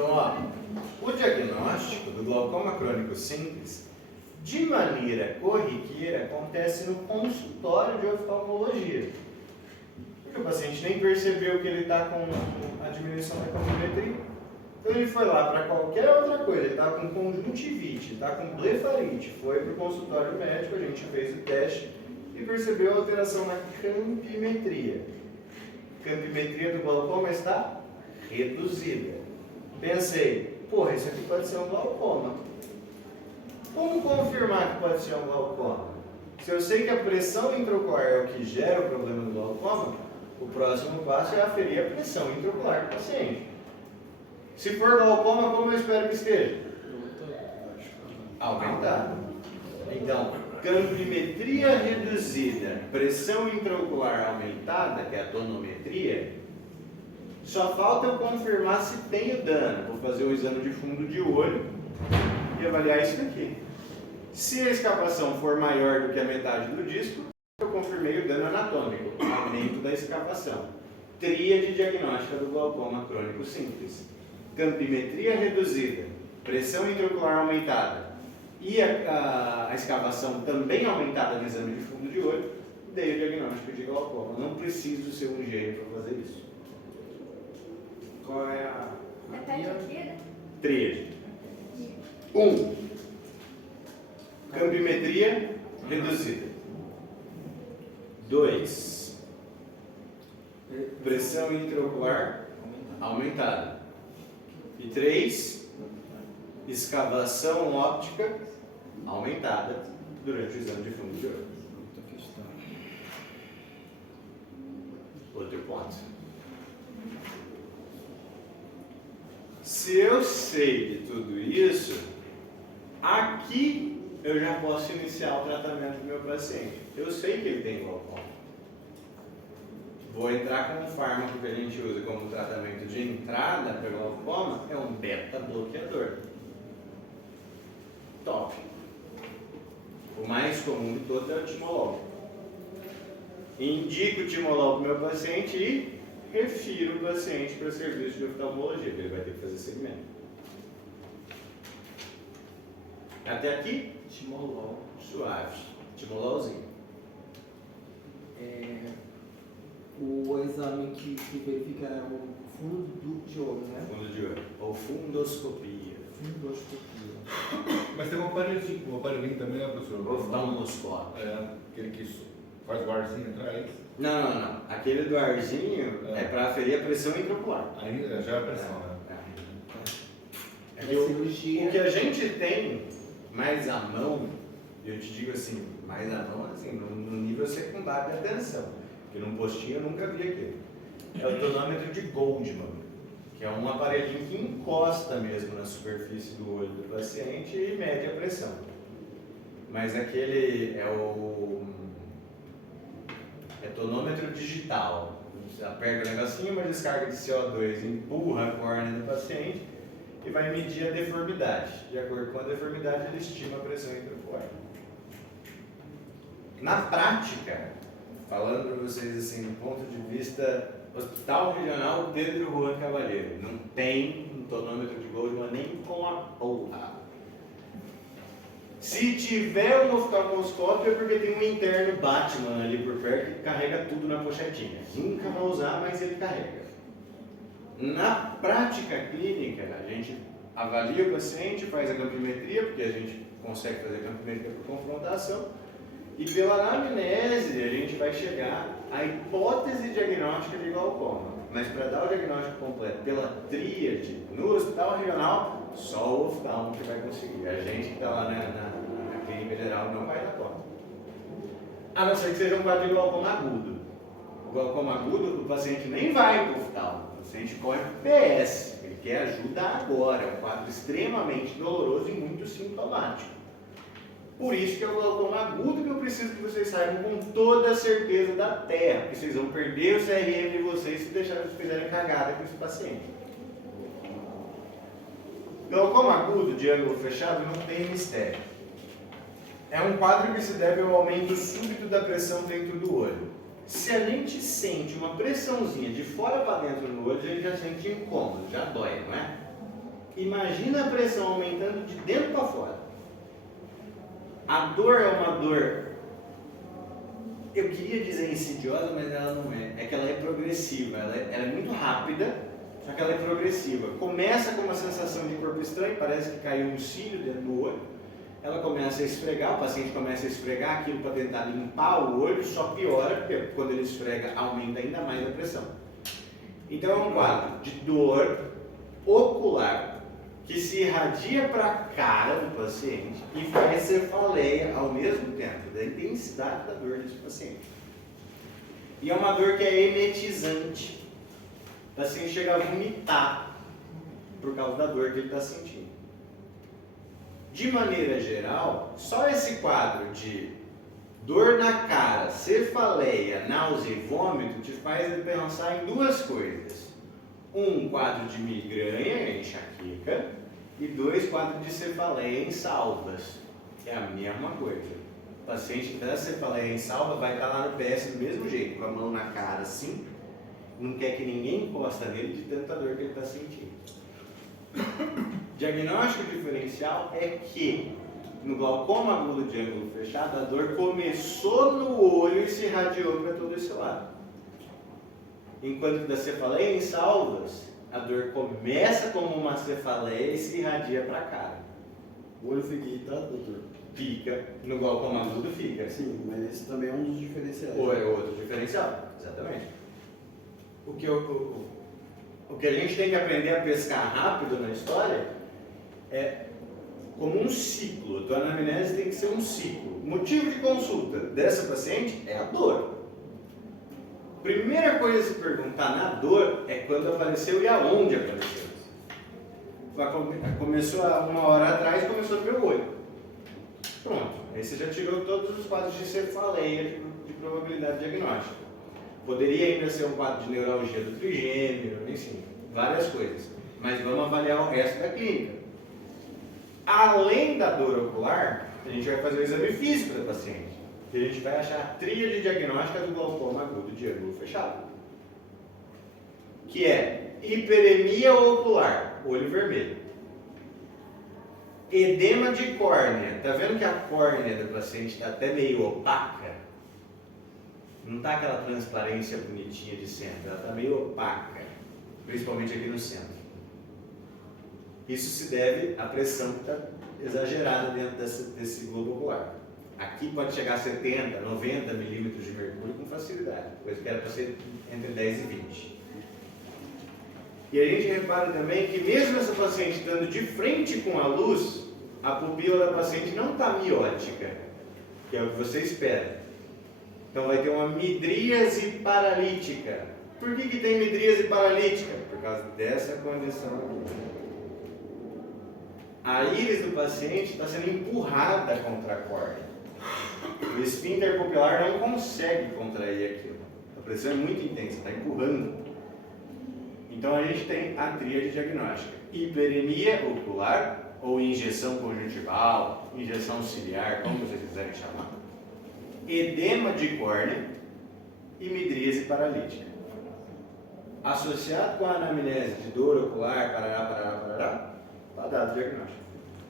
Então, ó, o diagnóstico do glaucoma crônico simples, de maneira corriqueira, acontece no consultório de oftalmologia. Porque o paciente nem percebeu que ele está com a diminuição da campimetria. Então ele foi lá para qualquer outra coisa, ele está com conjuntivite, está com blefarite, foi para o consultório médico, a gente fez o teste e percebeu a alteração na campimetria. Campimetria do glaucoma está reduzida. Pensei, porra, isso aqui pode ser um glaucoma. Como confirmar que pode ser um glaucoma? Se eu sei que a pressão intraocular é o que gera o problema do glaucoma, o próximo passo é aferir a pressão intraocular do paciente. Se for glaucoma, como eu espero que esteja? Aumentado. Então, campimetria reduzida, pressão intraocular aumentada, que é a tonometria, só falta eu confirmar se tenho dano. Vou fazer o exame de fundo de olho e avaliar isso daqui. Se a escavação for maior do que a metade do disco, eu confirmei o dano anatômico, aumento da escavação. Tríade diagnóstica do glaucoma crônico simples. Campimetria reduzida, pressão intraocular aumentada e a escavação também aumentada no exame de fundo de olho, dei o diagnóstico de glaucoma. Não preciso ser um gênio para fazer isso. Qual é a Tríade. 1. Campimetria reduzida. 2. Pressão intraocular aumentada. E 3. Escavação óptica aumentada durante o exame de fundo de olho. Outro ponto. Se eu sei de tudo isso, aqui eu já posso iniciar o tratamento do meu paciente. Eu sei que ele tem glaucoma. Vou entrar com um fármaco que a gente usa como tratamento de entrada para glaucoma, é um beta-bloqueador. Top. O mais comum de todos é o timolol. Indico o timolol para o meu paciente e refiro o paciente para serviço de oftalmologia, que ele vai ter que fazer segmento. Até aqui, timolol? Suave. Timololzinho. O exame que verifica é o fundo de olho, né? Fundo de olho. Ou fundoscopia. Fundoscopia. Mas tem um aparelhinho também, né, professor? Oftalmoscópio. Aquele que faz o arzinho atrás. Não. Aquele do arzinho é para aferir a pressão intraocular. Aí já é a pressão, né? É que o que a gente tem mais à mão, eu te digo assim, mais à mão, assim, no nível secundário de atenção, porque num postinho eu nunca vi aquele. É o tonômetro de Goldman, que é um aparelhinho que encosta mesmo na superfície do olho do paciente e mede a pressão. Mas aquele é tonômetro digital. Você aperta o negocinho, uma descarga de CO2 empurra a córnea do paciente e vai medir a deformidade. De acordo com a deformidade, ele estima a pressão intraocular. Na prática, falando para vocês assim, do ponto de vista Hospital Regional Pedro Juan Cavalheiro, não tem um tonômetro de Goldman nem com a porra. Se tiver um oftalmoscópio é porque tem um interno Batman ali por perto que carrega tudo na pochetinha. Nunca vai usar, mas ele carrega. Na prática clínica, a gente avalia o paciente, faz a campimetria, porque a gente consegue fazer a campimetria por confrontação, e pela anamnese a gente vai chegar à hipótese diagnóstica de glaucoma. Mas para dar o diagnóstico completo pela tríade, no hospital regional, só o oftalmo que vai conseguir. A gente que está lá na clínica geral não vai dar conta. A não ser que seja um quadro de glaucoma agudo. O glaucoma agudo, o paciente nem vai para o oftalmo. O paciente corre PS, ele quer ajuda agora, é um quadro extremamente doloroso e muito sintomático. Por isso que é o glaucoma agudo que eu preciso que vocês saibam com toda a certeza da terra, porque vocês vão perder o CRM de vocês se deixarem vocês fizerem cagada com esse paciente. Glaucoma agudo de ângulo fechado não tem mistério. É um quadro que se deve ao aumento súbito da pressão dentro do olho. Se a gente sente uma pressãozinha de fora para dentro no olho, a gente já sente incômodo, já dói, não é? Imagina a pressão aumentando de dentro para fora. A dor é uma dor, eu queria dizer insidiosa, mas ela não é. É que ela é progressiva, ela é muito rápida, só que ela é progressiva. Começa com uma sensação de corpo estranho, parece que caiu um cílio dentro do olho. Ela começa a esfregar, o paciente começa a esfregar aquilo para tentar limpar o olho, só piora, porque quando ele esfrega aumenta ainda mais a pressão. Então é um quadro de dor ocular que se irradia para a cara do paciente e faz cefaleia ao mesmo tempo, da intensidade da dor desse paciente. E é uma dor que é emetizante. O paciente chega a vomitar por causa da dor que ele está sentindo. De maneira geral, só esse quadro de dor na cara, cefaleia, náusea e vômito te faz pensar em duas coisas. Um, quadro de migraña, enxaqueca, e dois, quadro de cefaleia em salvas, que é a mesma coisa. O paciente da cefaleia em salva vai estar lá no PS do mesmo jeito, com a mão na cara assim, não quer que ninguém encosta nele de tanta dor que ele está sentindo. Diagnóstico diferencial é que no glaucoma agudo de ângulo fechado, a dor começou no olho e se irradiou para todo esse lado. Enquanto da cefaleia em salvas, a dor começa como uma cefaleia e se irradia para a cara. O olho fica irritado, doutor? Fica, no glaucoma agudo fica. Sim, mas esse também é um dos diferenciais. Ou é outro diferencial, exatamente. O que a gente tem que aprender a pescar rápido na história é como um ciclo. A tua anamnese tem que ser um ciclo. O motivo de consulta dessa paciente é a dor. Primeira coisa a se perguntar na dor é quando apareceu e aonde apareceu. Começou há 1 hora atrás, começou no meu olho. Pronto, aí você já tirou todos os quadros de cefaleia de probabilidade diagnóstica. Poderia ainda ser um quadro de neuralgia do trigêmeo, enfim, várias coisas. Mas vamos avaliar o resto da clínica. Além da dor ocular, a gente vai fazer o exame físico da paciente. E a gente vai achar a tríade diagnóstica do glaucoma agudo de ângulo fechado. Que é hiperemia ocular, olho vermelho. Edema de córnea. Está vendo que a córnea da paciente está até meio opaca? Não está aquela transparência bonitinha de centro, ela está meio opaca, principalmente aqui no centro. Isso se deve à pressão que está exagerada dentro desse globo ocular. Aqui pode chegar a 70, 90 milímetros de mercúrio com facilidade, coisa que era para ser entre 10 e 20. E a gente repara também que mesmo essa paciente estando de frente com a luz, a pupila da paciente não está miótica, que é o que você espera. Então vai ter uma midríase paralítica. Por que tem midríase paralítica? Por causa dessa condição aqui. A íris do paciente está sendo empurrada contra a córnea. O esfíncter pupilar não consegue contrair aquilo. A pressão é muito intensa, está empurrando. Então a gente tem a tríade diagnóstica: hiperemia ocular ou injeção conjuntival, injeção ciliar, como vocês quiserem chamar, edema de córnea e midríase paralítica. Associado com a anamnese de dor ocular, parará, está dado o diagnóstico.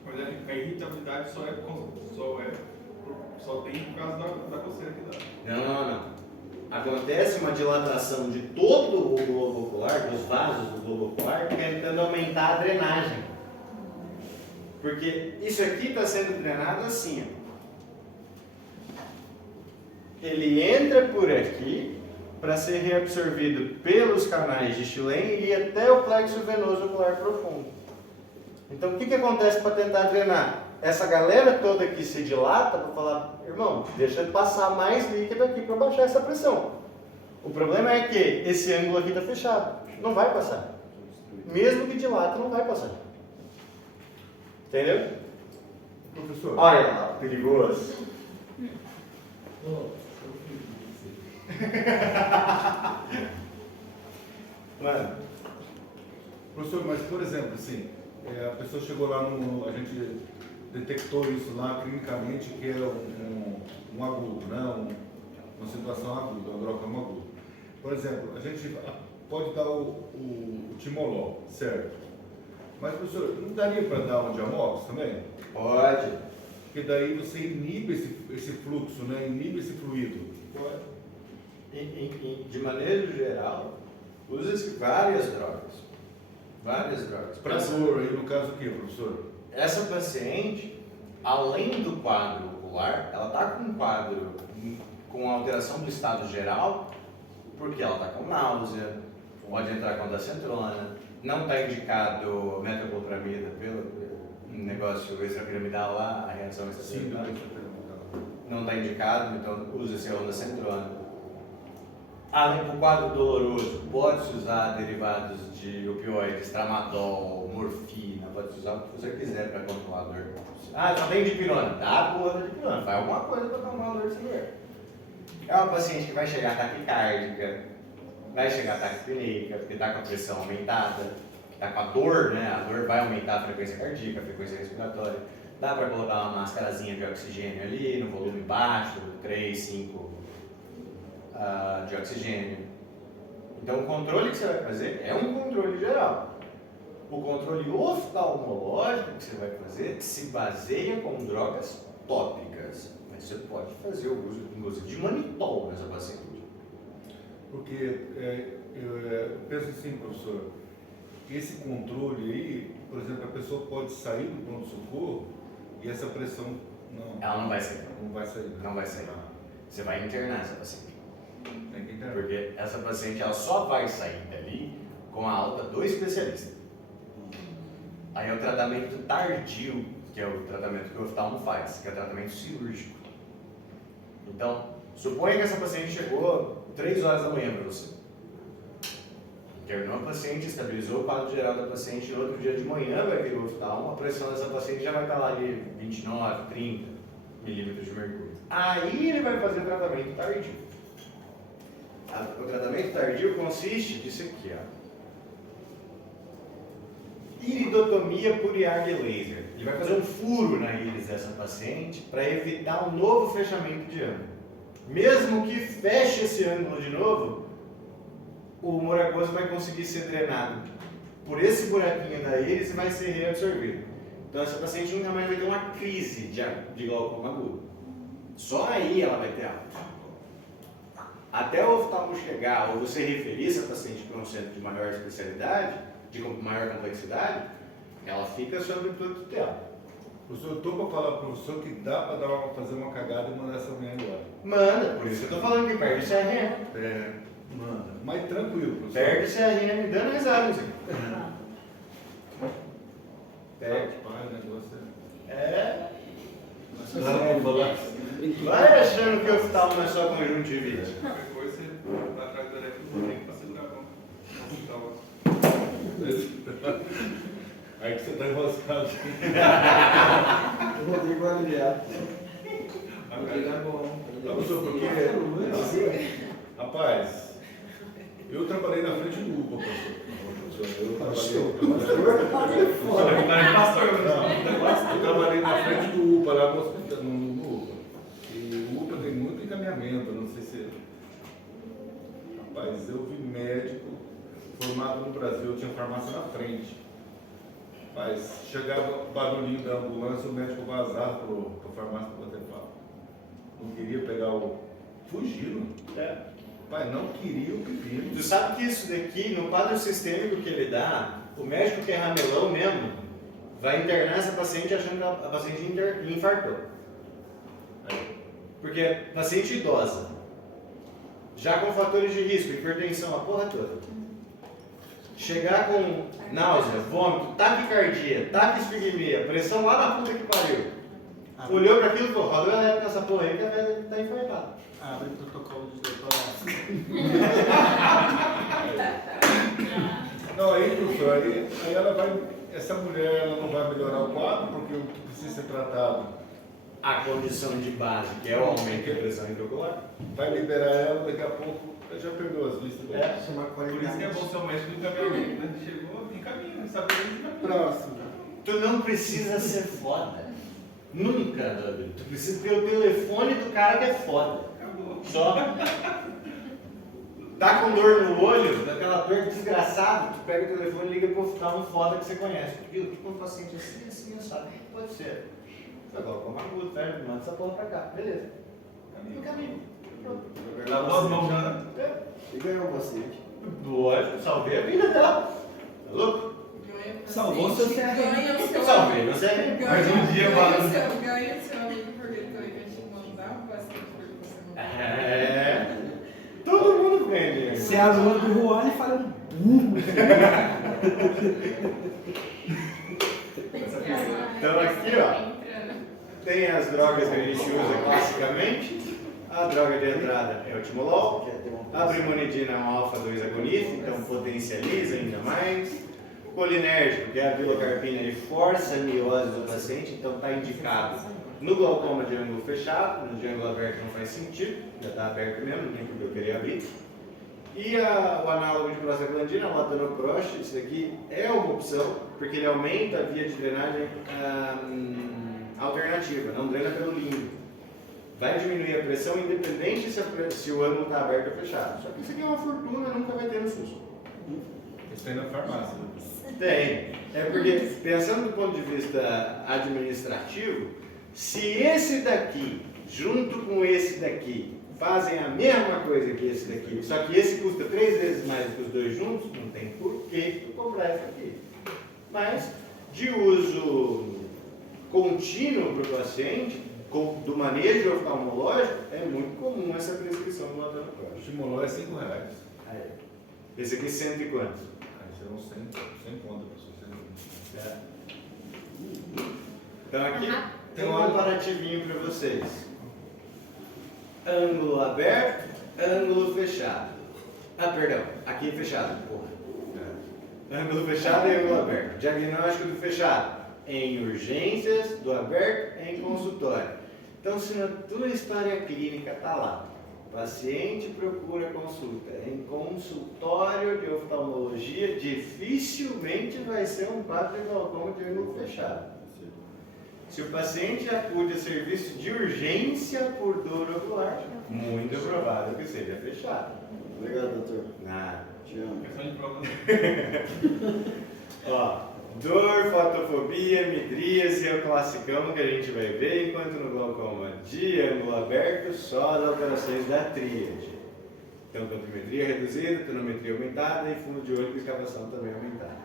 Mas a irritabilidade só tem por causa da coceira que dá. Não. Acontece uma dilatação de todo o globo ocular, dos vasos do globo ocular, tentando aumentar a drenagem. Porque isso aqui está sendo drenado assim, ó. Ele entra por aqui para ser reabsorvido pelos canais de Schillen e ir até o plexo venoso ocular profundo. Então o que acontece para tentar drenar? Essa galera toda aqui se dilata para falar, irmão, deixa de passar mais líquido aqui para baixar essa pressão. O problema é que esse ângulo aqui está fechado, não vai passar. Mesmo que dilata, não vai passar. Entendeu? Professor. Olha lá, perigoso. Mano. Professor, mas por exemplo, assim, a pessoa chegou lá a gente detectou isso lá clinicamente que era um agudo, né? Uma situação aguda, um glaucoma agudo. Por exemplo, a gente pode dar o timolol, certo? Mas, professor, não daria para dar uma de amox também? Pode. Porque daí você inibe esse fluxo, né? Inibe esse fluido. Pode. De maneira geral, usa-se várias drogas. Várias drogas. Para dor, aí no caso o que, professor? Essa paciente, além do quadro ocular, ela está com um quadro com alteração do estado geral, porque ela está com náusea, pode entrar com ondansetrona, não está indicado metoclopramida pelo negócio extrapiramidal lá, a reação extrapiramidal. Não está indicado, então usa-se a ondansetrona. Além do quadro doloroso, pode-se usar derivados de opioides, tramadol, morfina, pode-se usar o que você quiser para controlar a dor. Ah, só tem dipirona. Dá a porra da dipirona, faz alguma coisa para acalmar a dor dessa dor. É uma paciente que vai chegar taquicárdica, vai chegar taquipneica, porque está com a pressão aumentada, está com a dor, né? A dor vai aumentar a frequência cardíaca, a frequência respiratória. Dá para colocar uma máscarazinha de oxigênio ali, no volume baixo, 3, 5 de oxigênio. Então o controle que você vai fazer é um controle geral. O controle oftalmológico que você vai fazer se baseia com drogas tópicas. Mas você pode fazer o uso, inclusive, de manitol nessa paciente. Porque eu penso assim, professor, esse controle aí, por exemplo, a pessoa pode sair do pronto-socorro e essa pressão não... Ela não vai sair. Não vai sair. Não vai sair. Você vai internar essa paciente. Tem que internar. Porque essa paciente ela só vai sair dali com a alta do especialista. Aí é o tratamento tardio, que é o tratamento que o oftalmo faz, que é o tratamento cirúrgico. Então, suponha que essa paciente chegou 3 horas da manhã para você. Internou a paciente, estabilizou o quadro geral da paciente, no outro dia de manhã vai vir o oftalmo, a pressão dessa paciente já vai estar lá ali 29, 30 milímetros de mercúrio. Aí ele vai fazer o tratamento tardio. O tratamento tardio consiste disso aqui, ó. Iridotomia por IAG laser. Ele vai fazer um furo na íris dessa paciente para evitar um novo fechamento de ângulo. Mesmo que feche esse ângulo de novo, o moragoso vai conseguir ser drenado por esse buraquinho da íris e vai ser reabsorvido. Então essa paciente nunca mais vai ter uma crise de glaucoma agudo. Só aí ela vai ter alta. Até o oftalmo chegar ou você referir essa paciente para um centro de maior especialidade, de maior complexidade, ela fica sob tua tutela. Professor, eu estou para falar para o professor que dá para fazer uma cagada e mandar essa mulher embora. Manda, por isso que eu estou falando que perde CRM. Manda. Mas tranquilo, professor. Perde CRM dando exame. Perde. Pai, o negócio É. é... Vai achando que o oftalmo não é só conjuntivite. Qualquer coisa, você vai atrás do elétrico para segurar a mão. Aí que você está enroscado. O Rodrigo vai aliviar. O Rodrigo é bom. Professor, porque... Rapaz, eu trabalhei na frente do UPA, professor. Eu trabalhei na frente do UPA, lá no hospital, no UPA. E o UPA tem muito encaminhamento, não sei se... Rapaz, eu vi médico formado no Brasil, eu tinha farmácia na frente. Mas chegava o barulhinho da ambulância, o médico vazava para a farmácia para bater papo. Não queria pegar o... Fugiram. Pai, não queria o pepino. Tu sabe que isso daqui, no quadro sistêmico que ele dá, o médico que é ramelão mesmo, vai internar essa paciente achando que a paciente infartou. Porque é paciente idosa, já com fatores de risco, hipertensão, a porra toda. Chegar com náusea, vômito, taquicardia, taquisfigmia, pressão lá na puta que pariu. Olhou para aquilo e falou, roda o elétrico nessa porra aí que a velha tá infartada. Abre o protocolo de doutorado. Não, aí, professor, aí ela vai... Essa mulher ela não vai melhorar o quadro porque o que precisa ser tratado. A condição de base, que é o aumento da pressão intraocular. Vai liberar ela, daqui a pouco já perdeu as listas dela. Chama Por isso que é bom ser o médico do encaminhamento, né? Chegou em caminho, sabe onde está. Próximo. Tu não precisa ser foda. Nunca, Davi. Tu precisa ter o telefone do cara que é foda. Acabou. Só. Tá com dor no olho, daquela dor desgraçada, tu pega o telefone e liga pro oftalmo foda que você conhece. Viu? Tipo um paciente assim, sabe? Pode ser. Você coloca uma aguda, velho, manda essa porra pra cá. Beleza. No caminho. Pronto. Lavou as mãos já, né? E ganhou um paciente. Lógico, salvei a vida dela. Tá louco? Salvou seu CRM. Ganha o seu Salvei, não sei. Mas um dia ganha vale. o seu amigo porque ele também vai te mandar um paciente porque você não dá. É. Todo mundo ganha dinheiro. Você é aluno do Juan e falando burro. Então aqui, ó, tem as drogas que a gente usa classicamente. A droga de entrada é o timolol. A brimonidina é um alfa-2 agonista, então potencializa ainda mais. Colinérgico, que é a pilocarpina, ele força a miose do paciente, então está indicado no glaucoma de ângulo fechado, no de ângulo aberto não faz sentido, já está aberto mesmo, não tem porque eu queria abrir. E o análogo de prostaglandina, o latanoprost, isso aqui é uma opção, porque ele aumenta a via de drenagem alternativa, não drena pelo limbo. Vai diminuir a pressão independente se o ângulo está aberto ou fechado. Só que isso aqui é uma fortuna, nunca vai ter no SUS. Isso tem na farmácia. Tem. É porque, pensando do ponto de vista administrativo, se esse daqui, junto com esse daqui, fazem a mesma coisa que esse daqui, só que esse custa 3 vezes mais do que os dois juntos, não tem por que tu comprar esse aqui. Mas, de uso contínuo para o paciente, do manejo oftalmológico, é muito comum essa prescrição do O latanoprost. estimulou é R$5. Esse aqui 100 e quantos? Aí serão 100 conto para você. Então aqui tem um comparativinho para vocês. Ângulo aberto, ângulo fechado. Ah, perdão, aqui é fechado, porra. Ângulo fechado e ângulo aberto. Diagnóstico do fechado em urgências, do aberto em consultório. Então, se na tua história clínica está lá, paciente procura consulta em consultório de oftalmologia, dificilmente vai ser um quadro de glaucoma de ângulo fechado. Se o paciente acude a serviço de urgência por dor ocular, muito provável que seja fechado. Obrigado, doutor. Nada. Te amo. Questão de prova. Ó, dor, fotofobia, midríase é o classicão que a gente vai ver, enquanto no glaucoma de ângulo aberto, só as alterações da tríade. Então, campimetria reduzida, tonometria aumentada e fundo de olho com escavação também aumentada.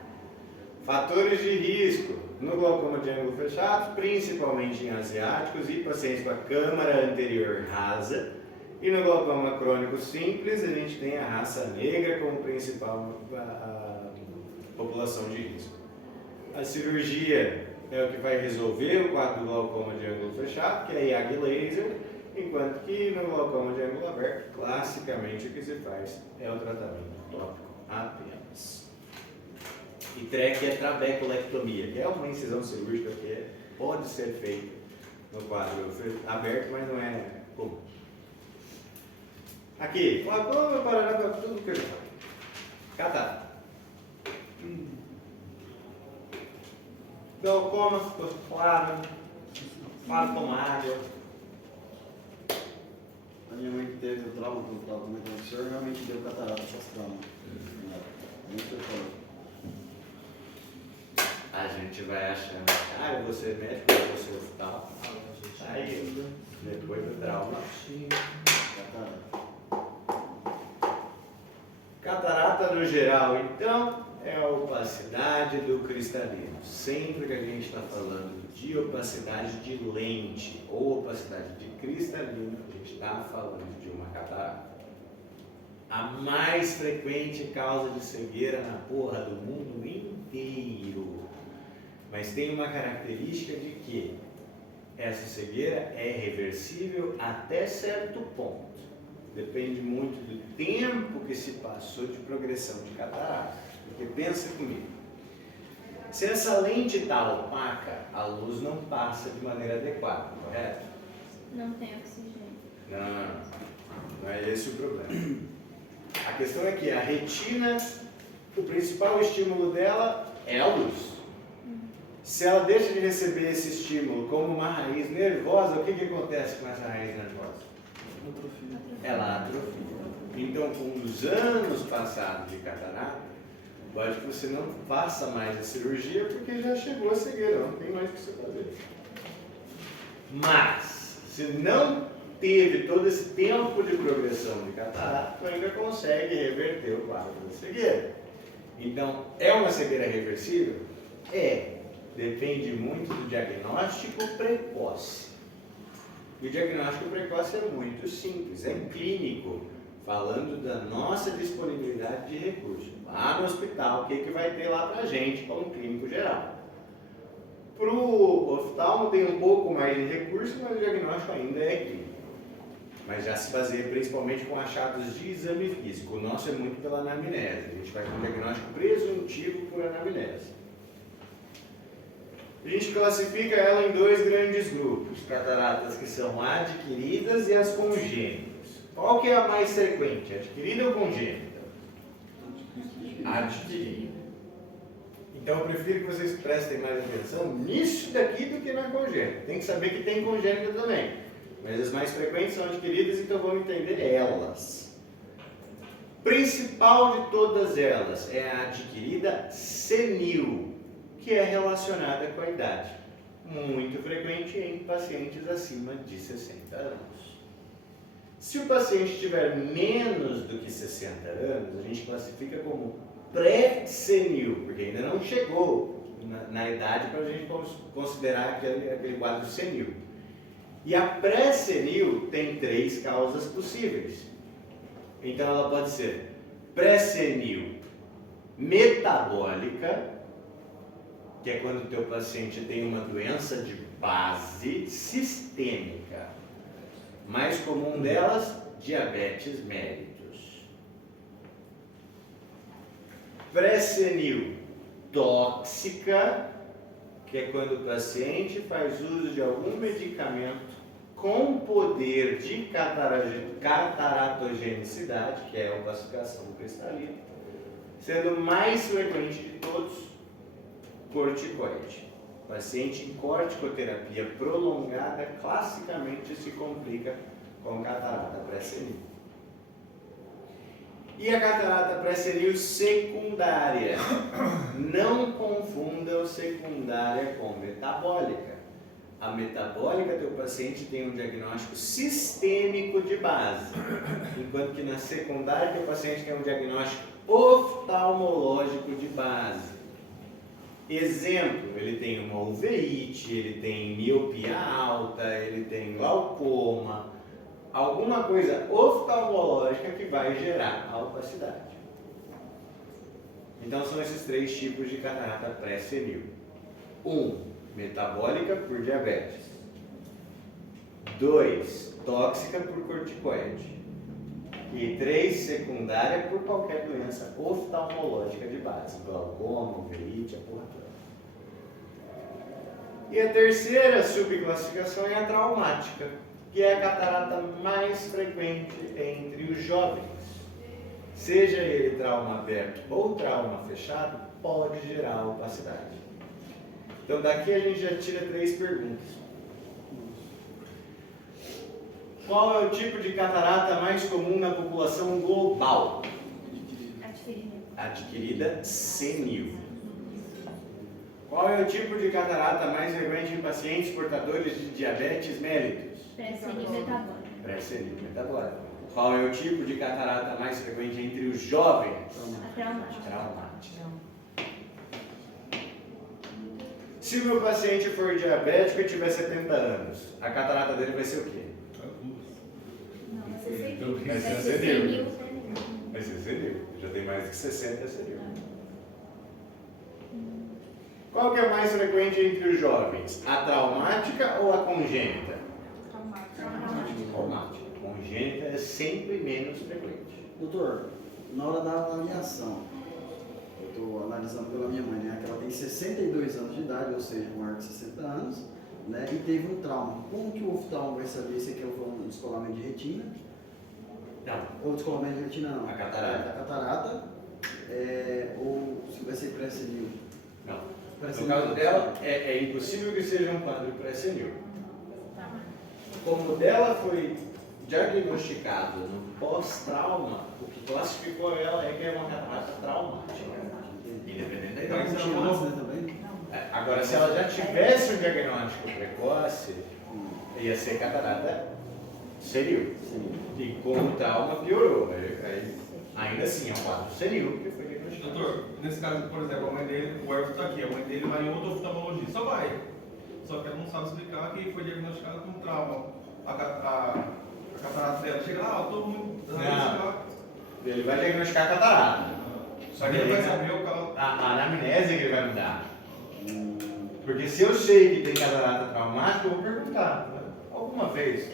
Fatores de risco no glaucoma de ângulo fechado, principalmente em asiáticos e pacientes com a câmara anterior rasa. E no glaucoma crônico simples, a gente tem a raça negra como principal população de risco. A cirurgia é o que vai resolver o quadro do glaucoma de ângulo fechado, que é a IAG laser, enquanto que no glaucoma de ângulo aberto, classicamente o que se faz é o tratamento tópico apenas. E TREC é trabeculectomia, que é uma incisão cirúrgica que pode ser feita no quadro aberto, mas não é comum. Aqui, glaucoma, parará, tudo que eu já falei. Catarata. Glaucoma, ficou claro com água. A minha mãe que teve o trauma que eu estava comentando, o senhor realmente deu catarata essas traumas. Muito bom. A gente vai achando, eu vou ser médico, eu vou ser hospital. Aí, depois do trauma. Catarata. Catarata no geral, então, é a opacidade do cristalino. Sempre que a gente está falando de opacidade de lente ou opacidade de cristalino, a gente está falando de uma catarata. A mais frequente causa de cegueira na porra do mundo inteiro. Mas tem uma característica de que essa cegueira é reversível até certo ponto. Depende muito do tempo que se passou de progressão de catarata. Porque pensa comigo, se essa lente está opaca, a luz não passa de maneira adequada, correto? Não tem oxigênio. Não é esse o problema. A questão é que a retina, o principal estímulo dela é a luz. Se ela deixa de receber esse estímulo como uma raiz nervosa, o que acontece com essa raiz nervosa? Ela atrofia. Então, com os anos passados de catarata, pode que você não faça mais a cirurgia porque já chegou a cegueira, não tem mais o que você fazer. Mas, se não teve todo esse tempo de progressão de catarata, tu ainda consegue reverter o quadro da cegueira. Então, é uma cegueira reversível? É. Depende muito do diagnóstico precoce. E o diagnóstico precoce é muito simples, é clínico, falando da nossa disponibilidade de recursos. Lá no hospital, o que vai ter lá pra gente, como clínico geral? Para o oftalmo tem um pouco mais de recurso, mas o diagnóstico ainda é clínico. Mas já se baseia principalmente com achados de exame físico. O nosso é muito pela anamnese. A gente vai com o diagnóstico presuntivo por anamnese. A gente classifica ela em dois grandes grupos. Cataratas que são adquiridas e as congênitas. Qual que é a mais frequente? Adquirida ou congênita? Adquirida. Então eu prefiro que vocês prestem mais atenção nisso daqui do que na congênita. Tem que saber que tem congênita também. Mas as mais frequentes são adquiridas, então vamos entender elas. Principal de todas elas é a adquirida senil, que é relacionada com a idade. Muito frequente em pacientes acima de 60 anos. Se o paciente tiver menos do que 60 anos, a gente classifica como pré-senil, porque ainda não chegou na idade para a gente considerar aquele quadro senil. E a pré-senil tem 3 causas possíveis. Então ela pode ser pré-senil metabólica, que é quando o teu paciente tem uma doença de base sistêmica. Mais comum delas, diabetes mellitus. Pré-senil tóxica, que é quando o paciente faz uso de algum medicamento com poder de cataratogenicidade, que é a opacificação do cristalino, sendo mais frequente de todos, corticoide. O paciente em corticoterapia prolongada classicamente se complica com catarata pré-senil. E a catarata pré-senil secundária. Não confunda o secundária com metabólica. A metabólica, teu paciente tem um diagnóstico sistêmico de base, enquanto que na secundária, teu paciente tem um diagnóstico oftalmológico de base. Exemplo, ele tem uma uveíte, ele tem miopia alta, ele tem glaucoma, alguma coisa oftalmológica que vai gerar a opacidade. Então são esses 3 tipos de catarata pré-senil. 1, metabólica por diabetes. 2, tóxica por corticoide. E 3, secundária por qualquer doença oftalmológica de base, glaucoma, uveíte, a porra toda. E a terceira subclassificação é a traumática, que é a catarata mais frequente entre os jovens. Seja ele trauma aberto ou trauma fechado, pode gerar opacidade. Então daqui a gente já tira 3 perguntas. Qual é o tipo de catarata mais comum na população global? Adquirida senil. Qual é o tipo de catarata mais frequente em pacientes portadores de diabetes mellitus? Pré-senil metabólica. Pré-senil metabólica. Qual é o tipo de catarata mais frequente entre os jovens? A traumática. Traumática. Se o meu paciente for diabético e tiver 70 anos, a catarata dele vai ser o quê? Não, vai ser senil. Vai Vai ser ser senil. senil. Vai ser senil. Já tem mais de 60, é senil. Qual que é mais frequente entre os jovens? A traumática ou a congênita? Traumática. Congênita é sempre menos frequente. Doutor, na hora da avaliação, eu estou analisando pela minha mãe, né? Que ela tem 62 anos de idade, ou seja, maior de 60 anos, né? E teve um trauma. Como que o oftalmo vai saber se aqui é um descolamento de retina? Não. Ou descolamento de retina não? A catarata. A catarata, ou se vai ser pré-senil? Não. Pré-senil. No caso dela, é impossível que seja um quadro pré-senil. Como o dela foi diagnosticado no pós-trauma, o que classificou ela é que é uma catarata traumática, independente da idade. Não tinha antes, né, também? Agora, se ela já tivesse um diagnóstico precoce, ia ser catarata senil. E com o trauma piorou. Ainda assim, é um quadro senil que foi diagnosticado. Doutor, nesse caso, por exemplo, a mãe dele, o Everton está aqui, a mãe dele vai em outro oftalmologista, só vai. Só que ela não sabe explicar que foi diagnosticado com trauma. A catarata dela chega lá, todo mundo. Ele vai diagnosticar catarata. Só que ele vai saber o que ela. A anamnese que ele vai me dar. Porque se eu sei que tem catarata traumática, eu vou perguntar. Né? Alguma vez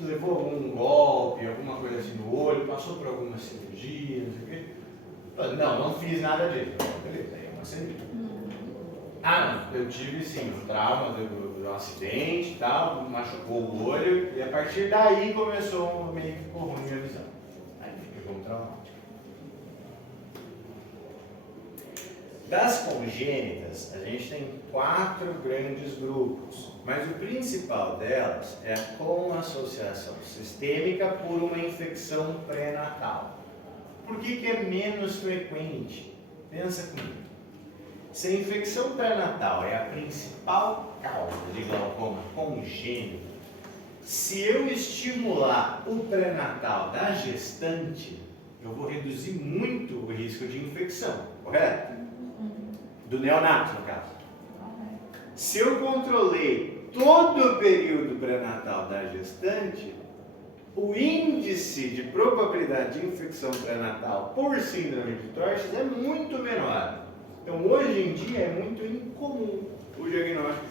levou algum golpe, alguma coisa assim no olho, passou por alguma cirurgia, não sei o quê? Não fiz nada disso. Beleza, aí é uma cirurgia. Não, eu tive sim um trauma do acidente e tal, machucou o olho, e a partir daí começou meio que ficou ruim a visão. Aí fica como traumático. Das congênitas, a gente tem 4 grandes grupos, mas o principal delas é a coassociação sistêmica por uma infecção pré-natal. Por que é menos frequente? Pensa comigo. Se a infecção pré-natal é a principal causa de glaucoma congênito, se eu estimular o pré-natal da gestante, eu vou reduzir muito o risco de infecção, correto? Do neonato, no caso. Se eu controlei todo o período pré-natal da gestante, o índice de probabilidade de infecção pré-natal por síndrome de Torres é muito menor. Então, hoje em dia, é muito incomum o diagnóstico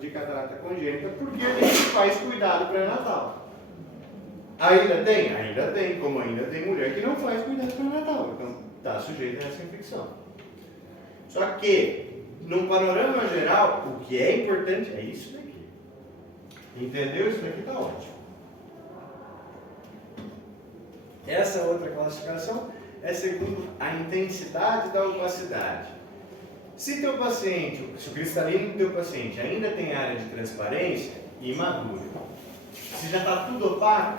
de catarata congênita, porque a gente faz cuidado pré-natal. Ainda tem? Ainda tem, como ainda tem mulher que não faz cuidado pré-natal, então está sujeito a essa infecção. Só que, num panorama geral, o que é importante é isso daqui. Entendeu? Isso daqui está ótimo. Essa outra classificação é segundo a intensidade da opacidade. Se o cristalino do teu paciente ainda tem área de transparência, imaduro. Se já está tudo opaco,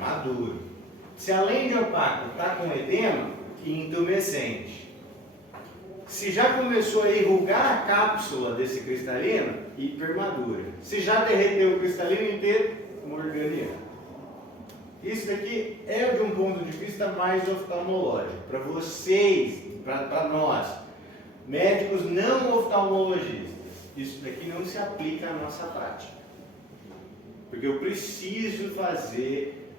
maduro. Se além de opaco está com edema, intumescente. Se já começou a enrugar a cápsula desse cristalino, hipermadura. Se já derreteu o cristalino inteiro, morganiano. Isso daqui é de um ponto de vista mais oftalmológico. Para vocês, para nós, médicos não oftalmologistas, isso daqui não se aplica à nossa prática. Porque eu preciso fazer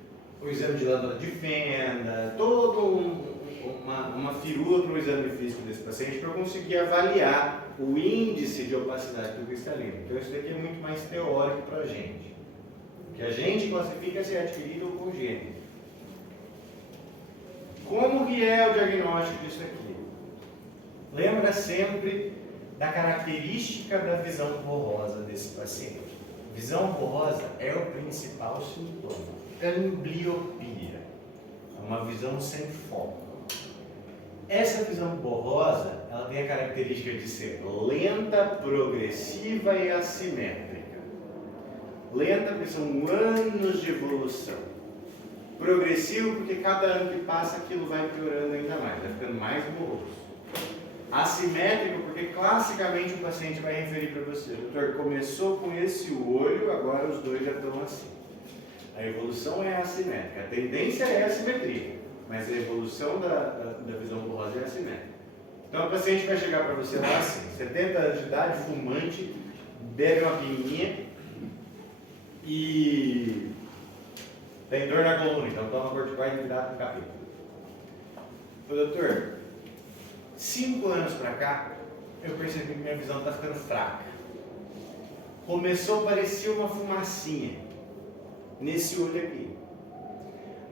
o exame de lâmpada de fenda, toda uma firula para o exame físico desse paciente para eu conseguir avaliar o índice de opacidade do cristalino. Então isso daqui é muito mais teórico para a gente. O que a gente classifica se é adquirido ou congênito. Como que é o diagnóstico disso aqui? Lembra sempre da característica da visão borrosa desse paciente. Visão borrosa é o principal sintoma. Ambliopia, uma visão sem foco. Essa visão borrosa, ela tem a característica de ser lenta, progressiva e assimétrica. Lenta porque são anos de evolução. Progressivo porque cada ano que passa aquilo vai piorando ainda mais, vai ficando mais borroso. Assimétrico porque classicamente o paciente vai referir para você: doutor, começou com esse olho, agora os dois já estão assim. A evolução é assimétrica, a tendência é a assimetria, mas a evolução da visão borrosa é assimétrica. Então o paciente vai chegar para você lá assim, 70 anos de idade, fumante, bebe uma pininha e tem dor na coluna, então toma corticoide e cuidado com o capítulo. Doutor, 5 anos para cá, eu percebi que minha visão está ficando fraca. Começou a parecer uma fumacinha nesse olho aqui.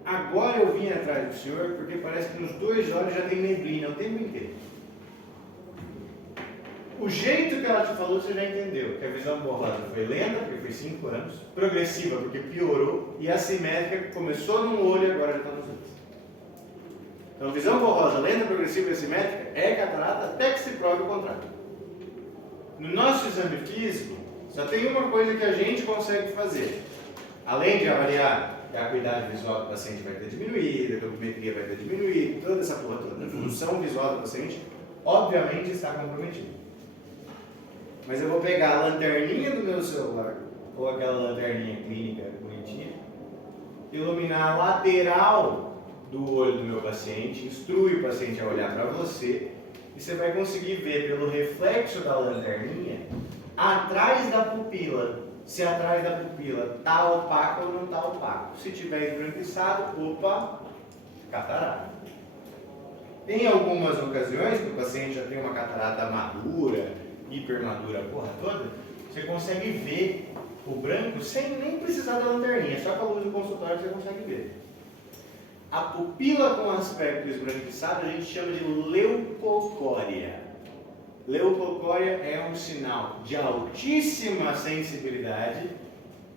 Agora eu vim atrás do senhor porque parece que nos 2 olhos já tem neblina o tempo inteiro. O jeito que ela te falou, você já entendeu. Que a visão borrosa foi lenta, porque foi 5 anos, progressiva, porque piorou, e assimétrica, que começou num olho e agora já está nos outros. Então, visão borrosa, lenta, progressiva e assimétrica é catarata até que se prove o contrário. No nosso exame físico, só tem uma coisa que a gente consegue fazer. Além de avaliar a acuidade visual do paciente vai ter diminuído, a dopimetria vai ter diminuído, toda essa porra toda. A função visual do paciente, obviamente, está comprometida. Mas eu vou pegar a lanterninha do meu celular, ou aquela lanterninha clínica bonitinha, iluminar a lateral do olho do meu paciente, instrui o paciente a olhar para você, e você vai conseguir ver pelo reflexo da lanterninha atrás da pupila, se atrás da pupila está opaco ou não está opaco. Se tiver esbranquiçado, opa, catarata. Em algumas ocasiões, que o paciente já tem uma catarata madura, hipermadura, a porra toda, você consegue ver o branco sem nem precisar da lanterninha, só com a luz do consultório você consegue ver. A pupila com aspecto esbranquiçado a gente chama de leucocória. Leucocória é um sinal de altíssima sensibilidade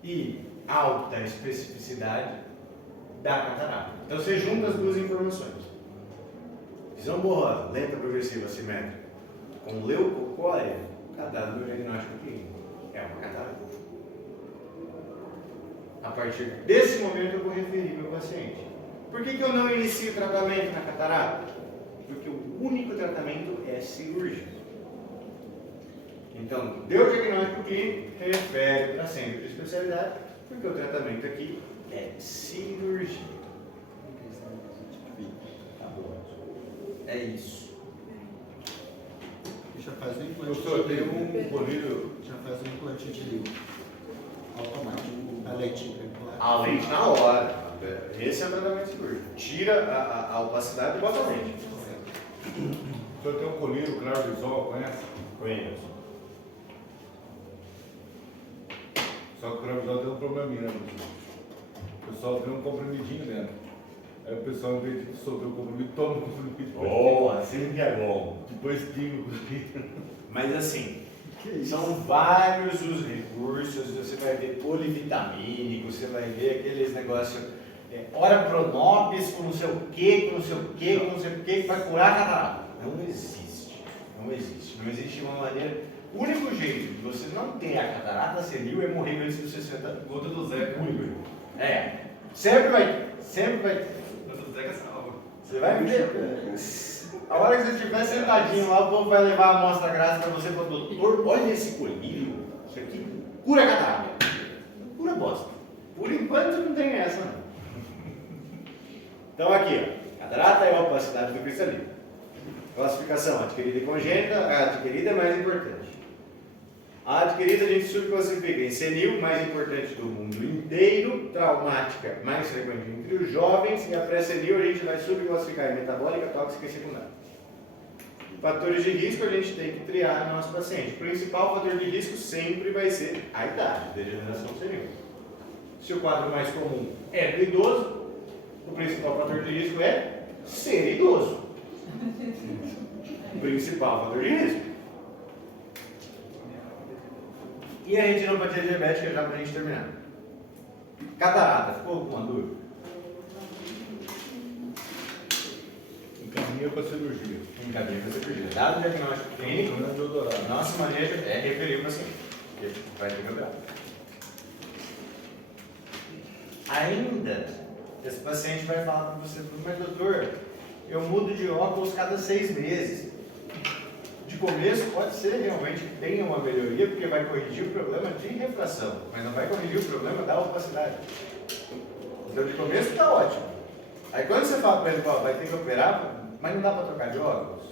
e alta especificidade da catarata. Então você junta as duas informações. Visão borrosa, lenta, progressiva, assimétrica, com leucocória, cada no diagnóstico clínico é uma catarata. A partir desse momento eu vou referir meu paciente. Por que eu não inicio tratamento na catarata? Porque o único tratamento é cirúrgico. Então, deu o diagnóstico clínico, refere para centro de especialidade, porque o tratamento aqui é cirurgia. Tá bom. É isso. Já faz um implante. Professor, tem um colírio. Já faz um implante de automático. A lente. A lente na hora. Esse é o tratamento cirúrgico. Tira a opacidade e bota a lente. O senhor tem um colírio claro visual, conhece? Conheço. Só que o claro visual tem um probleminha, né? O pessoal tem um comprimidinho dentro. Aí o pessoal, em vez de dissolver o comprimido, toma o comprimido. Oh, assim que é bom. Depois tira o comprimido. Mas assim, são vários os recursos, você vai ver polivitamínico, você vai ver aqueles negócios, ora pronobis com não sei o que, com não sei o que, com não sei o que, para curar a catarata. Não existe. Não existe. Não existe uma maneira. O único jeito de você não ter a catarata senil é morrer antes dos 60 anos. Gota do Zeca. Único. É. Sempre vai. Sempre vai. Gota do Zeca salva. Você vai ver. A hora que você estiver sentadinho lá, o povo vai levar a amostra grátis para você e falar, doutor, olha esse colírio, isso aqui cura catarata. Cura bosta. Por enquanto não tem essa, não. Então aqui, ó, catarata é a opacidade do cristalino. Classificação, adquirida e congênita, a adquirida é mais importante. A adquirida a gente subclassifica em senil, mais importante do mundo inteiro, traumática, mais frequente entre os jovens, e a pré-senil a gente vai subclassificar em metabólica, tóxica e secundária. Fatores de risco a gente tem que triar no nosso paciente. O principal fator de risco sempre vai ser a idade, degeneração senil. Se o quadro mais comum é do idoso, o principal fator de risco é ser idoso. O principal fator de risco. E a retinopatia diabética, já para a gente terminar. Catarata, ficou alguma dúvida? Encaminha para cirurgia. Encaminha para cirurgia. Dado o diagnóstico clínico, Não é deodorado. nosso manejo é referir o paciente, porque vai ter que operar. Ainda, esse paciente vai falar para você, mas doutor, eu mudo de óculos cada 6 meses. De começo pode ser realmente que tenha uma melhoria, porque vai corrigir o problema de refração, mas não vai corrigir o problema da opacidade. Então de começo está ótimo. Aí quando você fala para ele, vai ter que operar, mas não dá para trocar de óculos?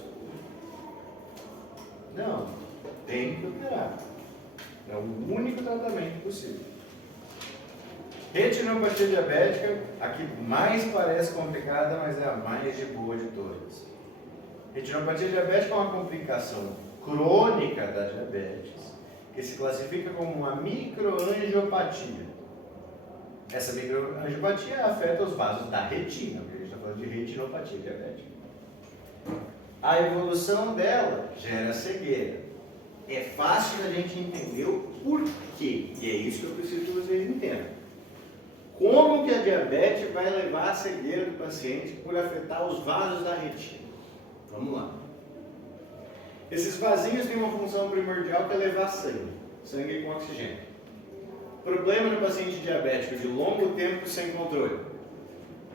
Não, tem que operar. É o único tratamento possível. Retinopatia diabética, a que mais parece complicada, mas é a mais de boa de todas. Retinopatia diabética é uma complicação crônica da diabetes, que se classifica como uma microangiopatia. Essa microangiopatia afeta os vasos da retina, porque a gente está falando de retinopatia diabética. A evolução dela gera cegueira. É fácil da gente entender o porquê, e é isso que eu preciso que vocês entendam. Como que a diabetes vai levar a cegueira do paciente por afetar os vasos da retina? Vamos lá. Esses vasinhos têm uma função primordial que é levar sangue com oxigênio. Problema no paciente diabético de longo tempo sem controle.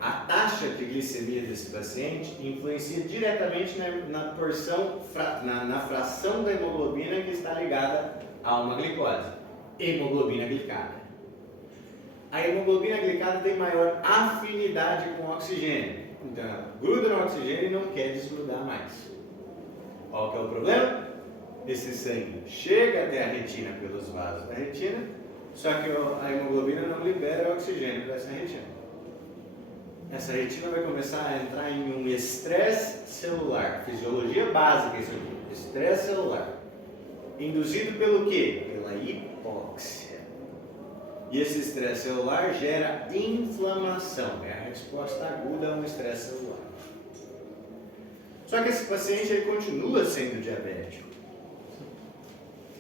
A taxa de glicemia desse paciente influencia diretamente na porção, na fração da hemoglobina que está ligada a uma glicose, hemoglobina glicada. A hemoglobina glicada tem maior afinidade com o oxigênio, então ela gruda no oxigênio e não quer desgrudar mais. Qual que é o problema? Esse sangue chega até a retina pelos vasos da retina, só que a hemoglobina não libera o oxigênio dessa retina. Essa retina vai começar a entrar em um estresse celular, fisiologia básica isso aqui, estresse celular, induzido pelo quê? Pela hipóxia. E esse estresse celular gera inflamação, é a resposta aguda a um estresse celular. Só que esse paciente ele continua sendo diabético.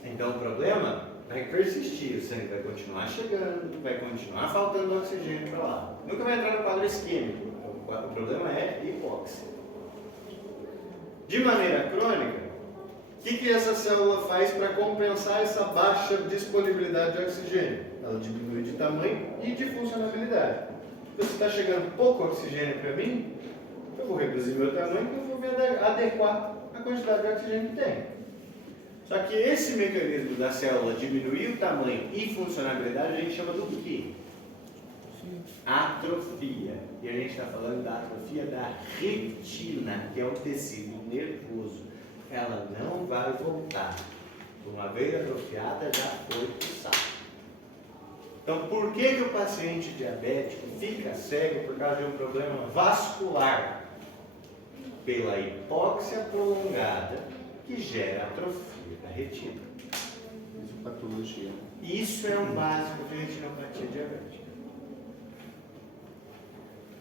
Então o problema vai persistir, o sangue vai continuar chegando, vai continuar faltando oxigênio para lá. Nunca vai entrar no quadro isquêmico, o problema é hipóxia. De maneira crônica, o que essa célula faz para compensar essa baixa disponibilidade de oxigênio? Ela diminui de tamanho e de funcionalidade. Se está chegando pouco oxigênio para mim, eu vou reduzir meu tamanho e eu vou adequar a quantidade de oxigênio que tem. Só que esse mecanismo da célula diminuir o tamanho e funcionalidade a gente chama do quê? Atrofia. E a gente está falando da atrofia da retina, que é um tecido nervoso. Ela não vai voltar. Uma vez atrofiada, já foi pro saco. Então, por que o paciente diabético fica cego por causa de um problema vascular? Pela hipóxia prolongada que gera atrofia da retina. Isso é patologia. Isso é um básico de retinopatia diabética.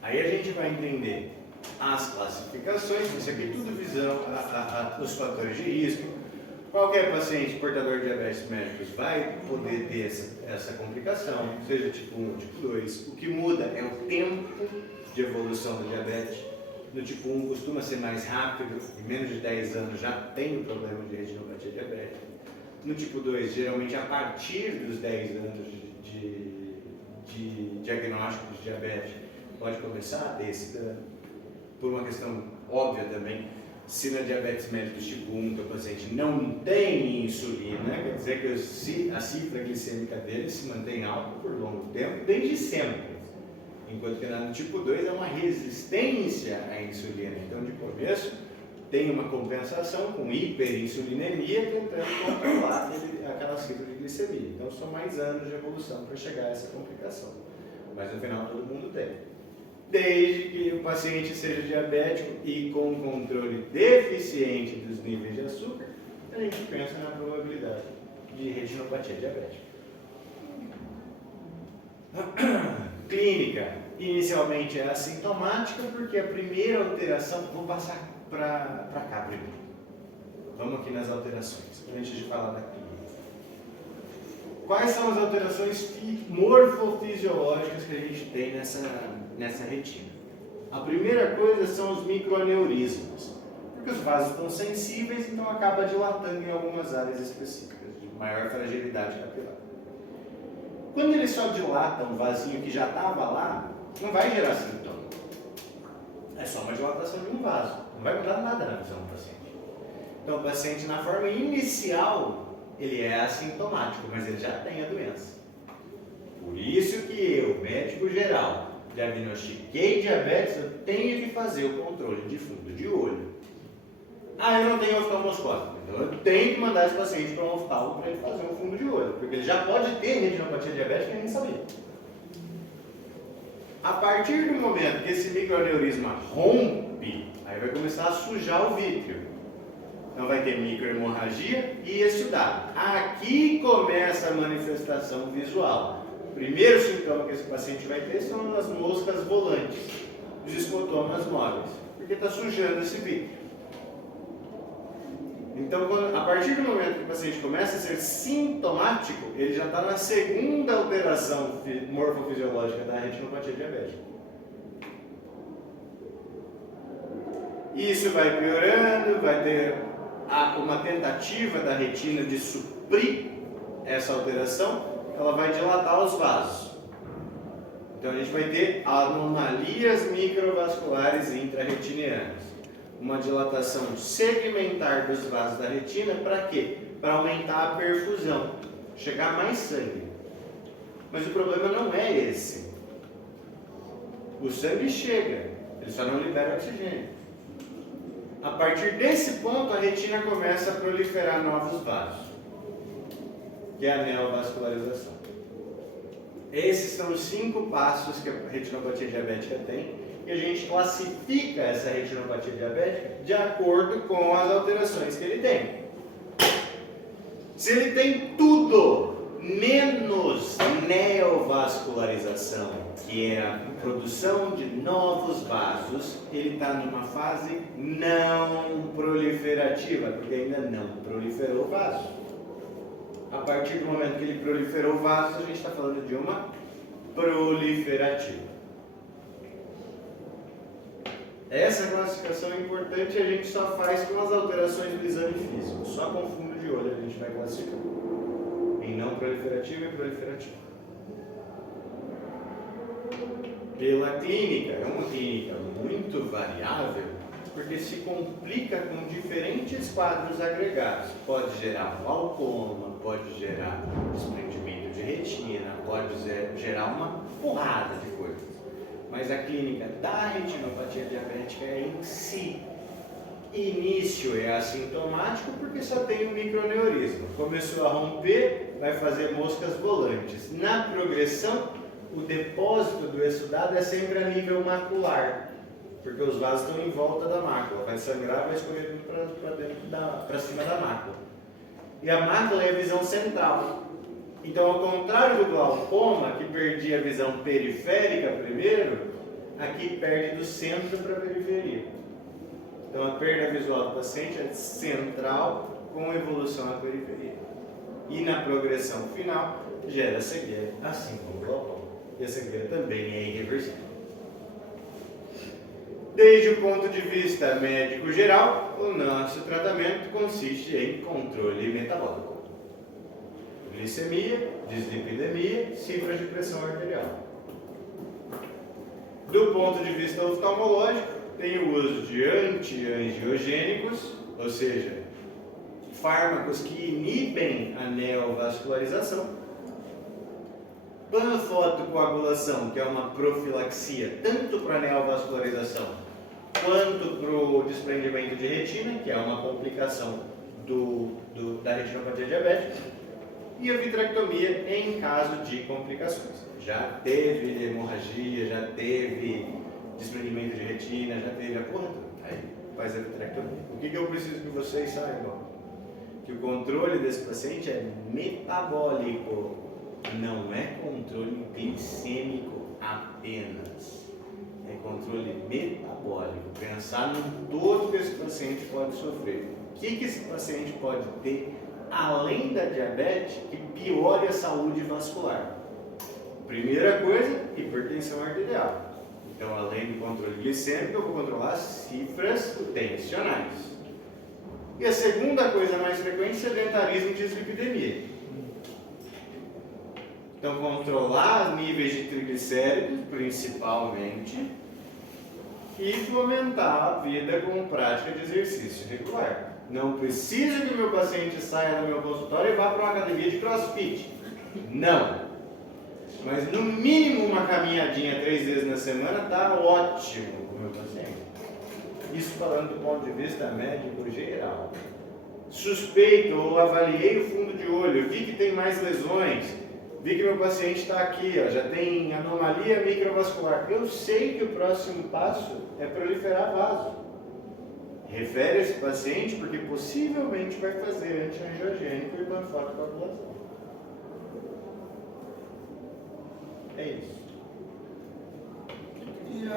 Aí a gente vai entender as classificações, isso aqui tudo visando os fatores de risco. Qualquer paciente portador de diabetes mellitus vai poder ter essa complicação, seja tipo 1 ou tipo 2. O que muda é o tempo de evolução da diabetes. No tipo 1 costuma ser mais rápido, em menos de 10 anos já tem o problema de retinopatia diabética. No tipo 2, geralmente a partir dos 10 anos de diagnóstico de diabetes, pode começar a ter esse dano. Por uma questão óbvia também, se na diabetes mellitus tipo 1 o paciente não tem insulina, quer dizer que a cifra glicêmica dele se mantém alta por longo tempo, desde sempre. Enquanto que no tipo 2 é uma resistência à insulina. Então, de começo, tem uma compensação com hiperinsulinemia, tentando controlar aquela cifra de glicemia. Então, são mais anos de evolução para chegar a essa complicação. Mas, no final, todo mundo tem. Desde que o paciente seja diabético e com controle deficiente dos níveis de açúcar, a gente pensa na probabilidade de retinopatia diabética. Clínica, inicialmente é assintomática, porque a primeira alteração, vou passar para cá primeiro. Vamos aqui nas alterações, antes de falar da clínica. Quais são as alterações morfofisiológicas que a gente tem nessa retina? A primeira coisa são os microaneurismos, porque os vasos estão sensíveis, então acaba dilatando em algumas áreas específicas, de maior fragilidade capilar. Quando ele só dilata um vasinho que já estava lá, não vai gerar sintoma. É só uma dilatação de um vaso. Não vai mudar nada na visão do paciente. Então, o paciente, na forma inicial, ele é assintomático, mas ele já tem a doença. Por isso que eu, médico geral, diagnostiquei diabetes, eu tenho que fazer o controle de fundo de olho. Ah, eu não tenho oftalmoscópio. Então eu tenho que mandar esse paciente para um oftalmo para ele fazer um fundo de olho, porque ele já pode ter retinopatia diabética e nem sabia. A partir do momento que esse microaneurisma rompe, aí vai começar a sujar o vítreo. Então vai ter microhemorragia e exudado. Aqui começa a manifestação visual. O primeiro sintoma que esse paciente vai ter são as moscas volantes, os escotomas móveis, porque está sujando esse vítreo. Então, a partir do momento que o paciente começa a ser sintomático, ele já está na segunda alteração morfofisiológica da retinopatia diabética. Isso vai piorando, vai ter uma tentativa da retina de suprir essa alteração, ela vai dilatar os vasos. Então a gente vai ter anomalias microvasculares intrarretinianas. Uma dilatação segmentar dos vasos da retina, para quê? Para aumentar a perfusão, chegar mais sangue. Mas o problema não é esse. O sangue chega, ele só não libera oxigênio. A partir desse ponto, a retina começa a proliferar novos vasos, que é a neovascularização. Esses são os 5 passos que a retinopatia diabética tem, e a gente classifica essa retinopatia diabética de acordo com as alterações que ele tem. Se ele tem tudo menos neovascularização, que é a produção de novos vasos, ele está numa fase não proliferativa, porque ainda não proliferou vaso. A partir do momento que ele proliferou vasos, a gente está falando de uma proliferativa. Essa classificação é importante e a gente só faz com as alterações do exame físico. Só com fundo de olho a gente vai classificar em não proliferativa e proliferativa. Pela clínica, é uma clínica muito variável, porque se complica com diferentes quadros agregados. Pode gerar glaucoma, pode gerar desprendimento de retina, pode gerar uma porrada de coisas. Mas a clínica da retinopatia diabética é em si. Início é assintomático porque só tem um microneurisma. Começou a romper, vai fazer moscas volantes. Na progressão, o depósito do exudado é sempre a nível macular, porque os vasos estão em volta da mácula. Vai sangrar, vai escorrer para cima da mácula. E a mácula é a visão central. Então, ao contrário do glaucoma, que perdia a visão periférica primeiro, aqui perde do centro para a periferia. Então, a perda visual do paciente é central com evolução à periferia. E na progressão final, gera cegueira, assim como o glaucoma. E a cegueira também é irreversível. Desde o ponto de vista médico geral, o nosso tratamento consiste em controle metabólico. Glicemia, dislipidemia, cifras de pressão arterial. Do ponto de vista oftalmológico, tem o uso de antiangiogênicos, ou seja, fármacos que inibem a neovascularização. Panfotocoagulação, que é uma profilaxia tanto para a neovascularização quanto para o desprendimento de retina, que é uma complicação da retinopatia diabética. E a vitrectomia em caso de complicações. Já teve hemorragia, já teve desprendimento de retina, já teve a porra toda. Aí faz a vitrectomia. O que eu preciso que vocês saibam? Que o controle desse paciente é metabólico, não é controle glicêmico apenas. É controle metabólico. Pensar no todo que esse paciente pode sofrer. O que esse paciente pode ter além da diabetes que piore a saúde vascular? Primeira coisa, hipertensão arterial. Então, além do controle glicêmico, eu vou controlar as cifras tensionais. E a segunda coisa mais frequente é sedentarismo e dislipidemia. Então, controlar níveis de triglicéridos, principalmente, e fomentar a vida com prática de exercício regular. Não preciso que o meu paciente saia do meu consultório e vá para uma academia de crossfit. Não. Mas no mínimo uma caminhadinha 3 vezes na semana está ótimo para o meu paciente. Isso falando do ponto de vista médico geral. Suspeito ou avaliei o fundo de olho, vi que tem mais lesões, vi que meu paciente está aqui, ó, já tem anomalia microvascular. Eu sei que o próximo passo é proliferar vaso. Refere esse paciente porque possivelmente vai fazer antiangiogênico e panfotocoagulação. É isso. E